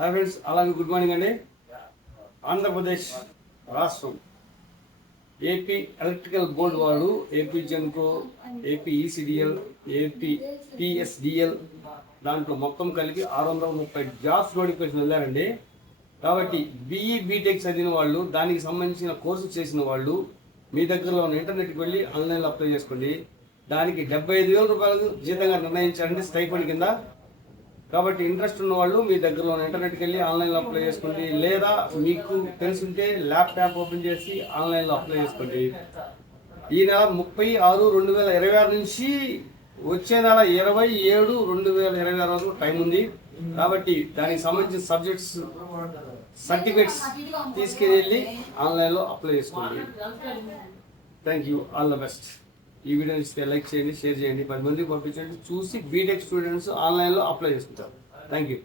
Hi friends, అలాగే good morning అండి. ఆంధ్రప్రదేశ్ రాష్ట్రం ఏపీ ఎలక్ట్రికల్ బోర్డు వాళ్ళు ఏపీ జెన్కో, ఏపీ ఈసీడీఎల్, ఏపీ టీఎస్డిఎల్ దాంట్లో మొత్తం కలిపి 630 జాబ్స్ నోటిఫికేషన్ వెళ్ళారండి. కాబట్టి బీఈ బీటెక్ చదివిన వాళ్ళు, దానికి సంబంధించిన కోర్సు చేసిన వాళ్ళు మీ దగ్గరలో ఉన్న ఇంటర్నెట్కి వెళ్ళి ఆన్లైన్లో అప్లై చేసుకోండి. దానికి 75,000 రూపాయలు జీతంగా నిర్ణయించారండి స్టైఫండ్ కింద. కాబట్టి ఇంట్రెస్ట్ ఉన్న వాళ్ళు మీ దగ్గరలో ఇంటర్నెట్కి వెళ్ళి ఆన్లైన్లో అప్లై చేసుకోండి, లేదా మీకు తెలుసుంటే ల్యాప్టాప్ ఓపెన్ చేసి ఆన్లైన్లో అప్లై చేసుకోండి. ఈ నెల 30/6/2026 నుంచి వచ్చే నెల 27/2026 వరకు టైం ఉంది. కాబట్టి దానికి సంబంధించిన సబ్జెక్ట్స్ సర్టిఫికేట్స్ తీసుకెళ్ళి ఆన్లైన్లో అప్లై చేసుకోండి. Thank you, all the best. ఈ వీడియో ఇస్తే లైక్ చేయండి, షేర్ చేయండి, 10 మందికి పంపించండి. చూసి బీటెక్ స్టూడెంట్స్ ఆన్లైన్లో అప్లై చేసుకుంటారు. Thank you.